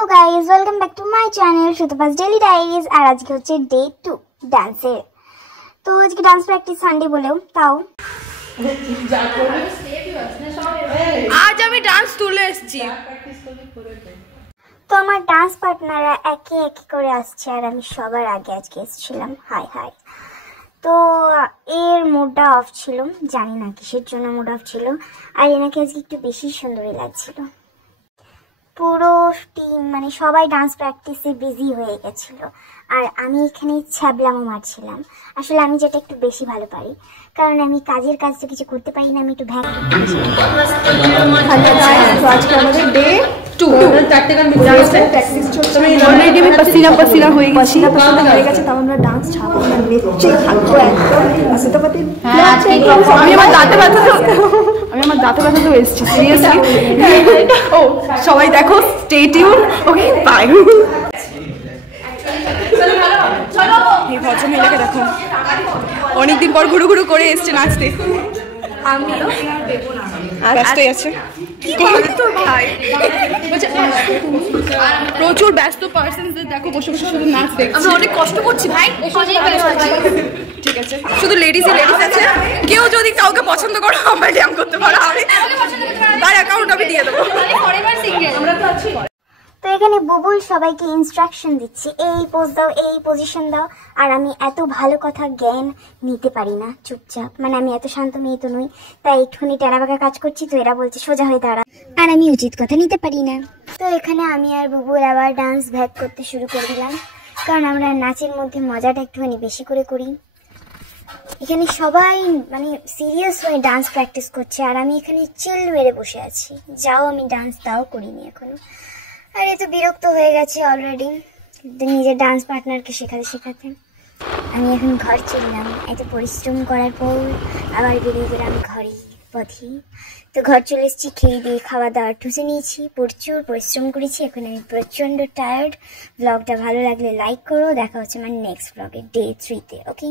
Hello guys, welcome back to my channel श्रुतपास daily diaries. আর আজকে হচ্ছে ডে 2 ডান্সের। তো আজকে ডান্স প্র্যাকটিস সানডে বলেও তাও আজ আমি ডান্স তুলে এসেছি। তো আমার ডান্স পার্টনাররা একে একে করে আসছে আর আমি সবার আগে আজকে এসেছিলাম। High high. তো এর মুডটা অফ ছিল, জানি না কিসের জন্য মুড অফ ছিল, আর এনাকে আজকে একটু বেশি সুন্দরী লাগছিল। পুরো টিম মানে সবাই ডান্স প্র্যাকটিসে বিজি হয়ে গেছিল আর আমি এখানে ছ্যাবলামো মারছিলাম। আসলে আমি যেটা একটু বেশি ভালো পারি, কারণ আমি কাজের কাজ তো কিছু করতে পারি না, আমি একটু ভ্যাক। আজকে আমাদের ডে 2 প্র্যাকটিক্যাল প্র্যাকটিস চলছে। অলরেডি আমি পসিনা হয়ে গেছে, তাও আমরা ডান্স ছাড়বো না, নেচে থাকবো একদম। আসলে তো পাতি আমি আমার দাঁতে ব্যথা তো এসেছি সিরিয়াসলি। ও সবাই দেখো, স্টে টিউন। Okay bye. এই ভদ্রমহিলাকে দেখো, অনেকদিন পর ঘুরু ঘুরু করে এসছে নাচতে। আমি ব্যস্তই আছে প্রচুর ব্যস্ত পার্সনদের দেখো বসে বসে শুধু নাচ দেখছি। আমরা অনেক কষ্ট করছি ভাই। ঠিক আছে, শুধু লেডিস আছে। কেউ যদি কাউকে পছন্দ করো আমার ড্যাম করতে পারো, আমি তার অ্যাকাউন্ট আমি দিয়ে দেবো। তো এখানে বুবুল সবাইকে ইনস্ট্রাকশন দিচ্ছে, এই পোজ দাও, এই পজিশন দাও। আর আমি এত ভালো কথা জ্ঞান নিতে পারি না, চুপচাপ, মানে আমি এত শান্ত মেয়ে তো নই, তাই একটুখানি টেরাবাকা কাজ করছি। তো এরা বলছে সোজা হয়ে দাঁড়া, আর আমি উচিত কথা নিতে পারি না। তো এখানে আমি আর বুবুল আবার ডান্স ভ্যাক করতে শুরু করে দিলাম, কারণ আমরা নাচের মধ্যে মজাটা একটুখানি বেশি করে করি। এখানে সবাই মানে সিরিয়াস হয়ে ডান্স প্র্যাকটিস করছে আর আমি এখানে চিল মেরে বসে আছি। যাও আমি ডান্স তাও করিনি এখনো। আর এ তো বিরক্ত হয়ে গেছে অলরেডি নিজের ডান্স পার্টনারকে শেখাতে। আমি এখন ঘর চললাম, এত পরিশ্রম করার পর আবার বেরিয়ে গেলাম ঘরে পথে। তো ঘর চলে এসেছি, খেয়ে দিয়ে খাওয়া দাওয়া ঠুসে নিয়েছি, প্রচুর পরিশ্রম করেছি, এখন আমি প্রচণ্ড টায়ার্ড। ব্লগটা ভালো লাগলে লাইক করো, দেখা হচ্ছে আমার নেক্সট ব্লগে ডে 3-তে। ওকে।